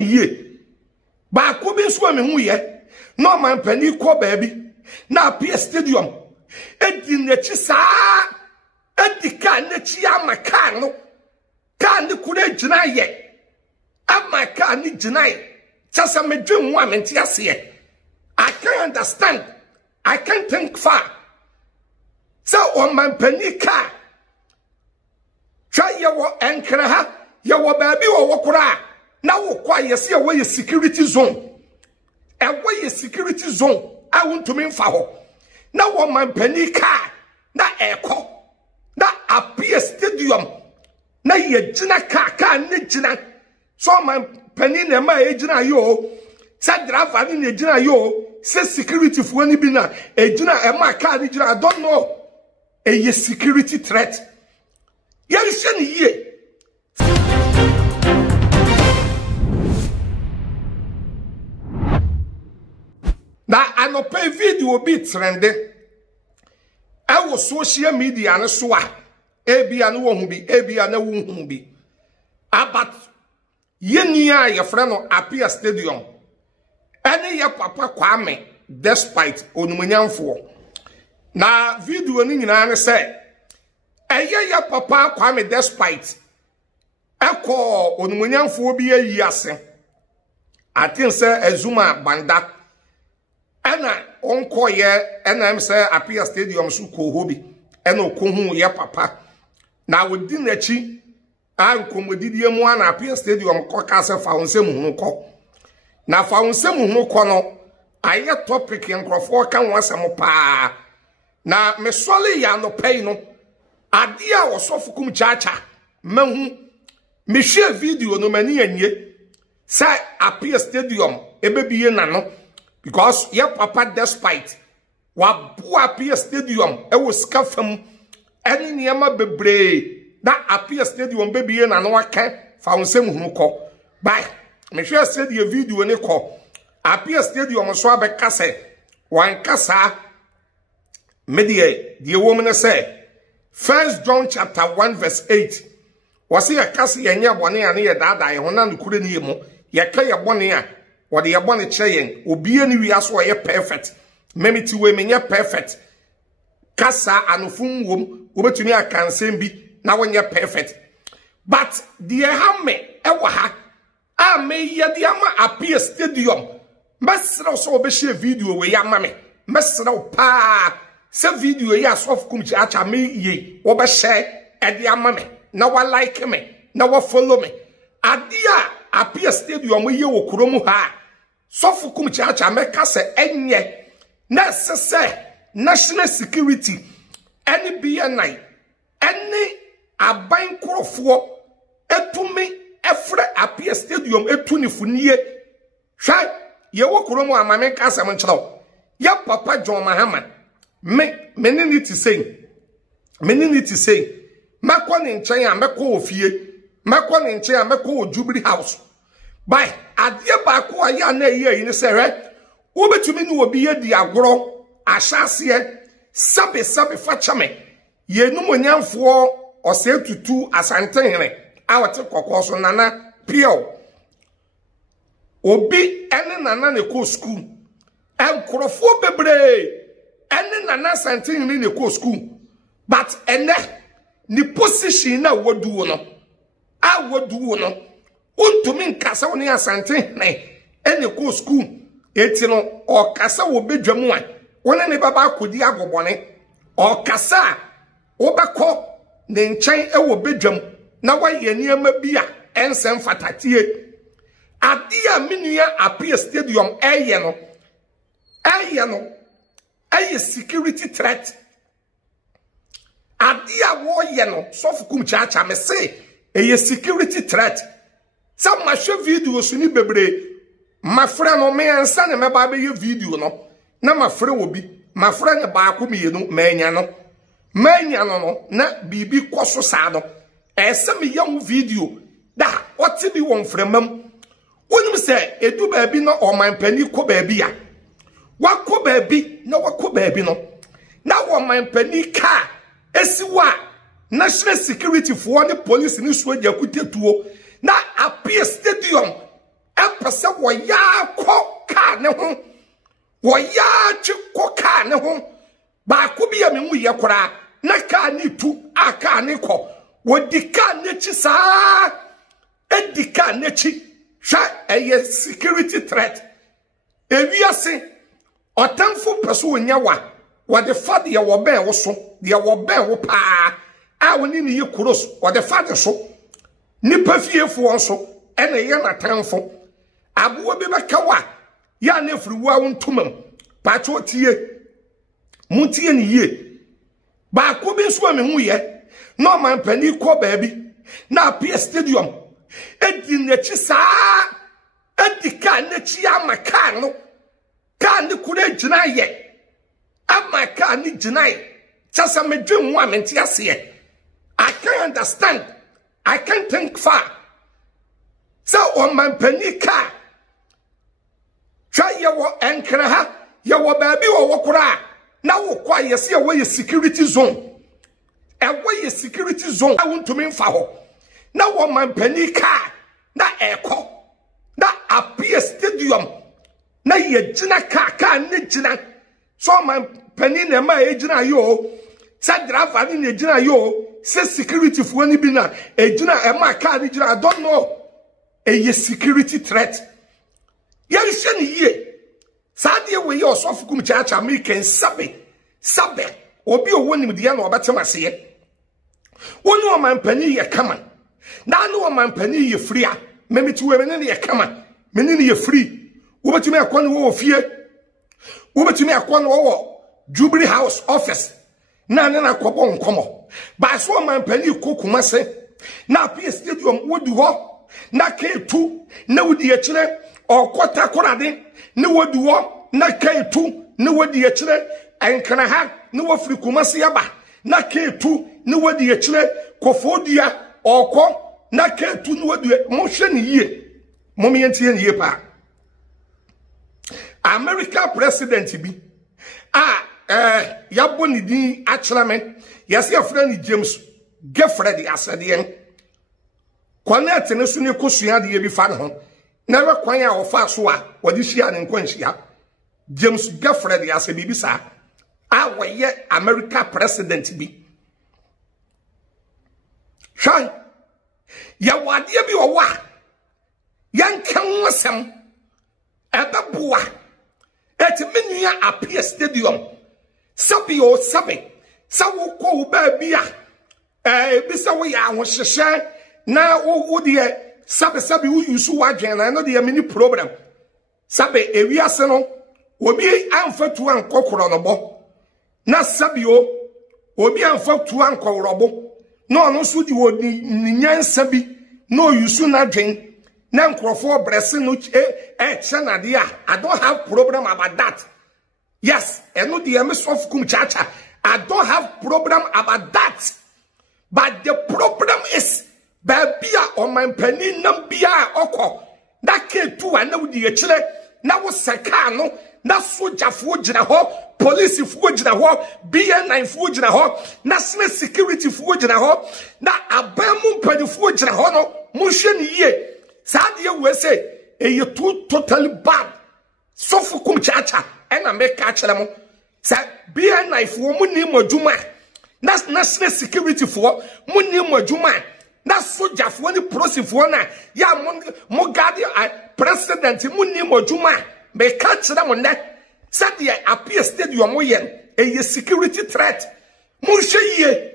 ye ba ko bi so me hu ye no man pani ko baabi na Apia Stadium edi nechi saa edi ka nechi amaka no ka ne kure gina ye amaka ni gina ye chasa me dwen wa menti ase I can't understand. I can't think far. So on my penny car. Try your anchor ha, your baby or wakura. Now quiet see away a security zone. Away a security zone. I want to mean for. Now on my penny car. Na echo. Na Apia Stadium. Na ye jina car ni jina. So my penny ne ma ejina yo. Sa driver ni ejina yo. Say security for any bina ejina e ma car ejina I don't know a security threat. You see ye na anope video be trending. I was social media and so ebia no hu bi ebia na hu bi about ye nia your friend no Apia Stadium. Any ya papa Kwame despite onumanyamfo na video ni nyina ne say eye ya papa Kwame despite eko onumanyamfo bi ayi ase atin say Azuma Banda ana onko ye ena em say Apia Stadium su ko hobi ena okohu ya papa na wodi nachi an komodidie mu ana Apia Stadium ko ka se fa onsem hu ko na fa onsem hu ko no aye topic enkrofo ka wonsem pa na me sole ya no pay no ade a wosofukum chacha mahu me share video no mani anye say Apia Stadium ebebiye na no because ya papa despite wa bu Apia Stadium e wo ska fam eni niema bebre na Apia Stadium bebiye na no aka fa onsem hu ko bye me share say the video ne ko Apia Stadium so abeka se wan kasa medie the woman say 1 John chapter 1 verse 8 wasi ya kasi ya nya bone ya ne ya dada ya hona nukure ni mu ya ka ya bone ya wode ya bone cheyen obi ani wi aso ye perfect memiti we menye perfect kasa anofum wom obetumi akansem bi na wonye perfect but the hamme e wa ha a me ye de ama Apia Stadium mesra so obehye video we ya mame mesra pa se video ya sof kumchi acha me ye obehye e de ama me na wa like me na wa follow me adia Apia Stadium ye wo kurom ha sof kumchi acha me ka se enye na se national security any BNI any aban krofo etumi efre Apia Stadium etunifunie hwa ye wo kurom amame ka se menchero ya papa John Mahama menini ti say makwa ni nchen ya mekọ ofie makwa ni nchen ya mekọ Jubilee House by adie ba ko aya na eyi ni se re wo betumi ni obi ye di agoro ahyase sabe fa chame ye nu monyamfo ose tutu asantenhene awate kokko so nana pio obi ene nana ne ko school enkrofo bebre ene nana asantenhene ne ko school but ene ni position na woduwo no untumi nkasa woni asantenhene ene ko school eti no o kasa wo bedwamu a wona ne baba akodi agobone o kasa wo beko ne nchen e wo bedwam na waye niema bia ensem fatatie adia menua Apia Stadium eye no eye security threat adia wo ye no sofukum chacha me say eye security threat some ma show video so ni bebre ma frɛ no me ansa ne me ba be ye video no na ma frɛ wo bi ma frɛ ne ba ko mienu manya no na bibi koso saa no ese me ye video da oti bi won frɛmam wonim se edu ba bi no o man pani ko ba bi ya wakɔ ba bi na wakɔ ba bi no na wo man pani ka esiwa national security for the police ni so agya kutetuo na Apia Stadium Empese wo ya ko ka ne ho. Wo ya chi ko ka ne ho. Ba ko bi ya me hu ye kora na ka ni tu aka ni ko. Wo di ka ne chi sa. E di ka ne chi. Sha eye security threat. Ewiase otamfo peso onya wa de fa de wo ben wo so de wo ben wo pa a woni ni yikuros wo de fa de so nipa fiefo so ene ye na tamfo abo bi beka wa ya na friwa wo ntomam pa cho tie muntie ni ye ba ko bi so me hu ye no man pani ko ba bi na PS stadium edi na chi saa edika na chi amaka no ka ni kure gina ye amaka ni gina ye chasa me dwen wa menti ase I can't understand. I can't think far. So on my panika try your enkra ha your baby or wakura now kwa yesi away security zone away security zone I want to mean for her now on my panika na eko na appear stadium na ye jina ka ne jina so my penina ma e jina yo sa driver ni jina yo say security for any bi na e jina e ma ka ni jina I don't know a security threat ya hwe ni ye sa de we ye osofukum chacha American sabe obi owo nim de ya na obetem ase woni o man pani ye kama na no o man pani ye free a memeti we ne ye kama menini ye free wo betimi akwa no wo fie wo betimi akwa no wo Jubilee House office na na kobo nkomo ba so man pani kokuma se na PS stadium wodu ho na K2 na wodi akire okota korade na wodu ho na K2 na wodi akire enkana ha na wofri kumase yaba na K2 na wodi akire kofodia oko na K2 na wodi mo hwe ne yie mo me yentie ne yie pa America president bi yabo ni din achiramen yesi afra ni James Gefred asade connect ne so ne kosua de bi fa ne ho na we kwan a ofa so a wodi hia ne nkwanhia James Gefred asade bi sa a woye America president bi shan ya wade bi owa yankan wasam ebaboa et menua appear stadium sabi o sabi sawo ko ba bia bi sawo ya ahohyehe na wo de sabi wo yusu wadwen na no de mini problem sabi ewiase no obi amfatu ankokoro no bo na sabi o obi amfatu ankowrobo no no so di wo nyansa bi no yusu na dwen na nkrofo brese no chenade I don't have problem about that. Yes, and no the MSOFCUM chacha. I don't have problem about that. But the problem is babia on my penny nambia oko. That K2 and now the chile now sakano na soja fujina ho police fujina ho BN9 fujina ho national security fujina ho na abamu penny fujina ho no musheni ye. Sadia we say a too totally bad. So for kum chacha and I make catch them. Say be a knife for money mojuma. That's national security for money mojuma. That's soldier for the process for na. Ya Mogadi president money mojuma. May catch them on that. Sadia appear stadium moyen a security threat. Mushe ye.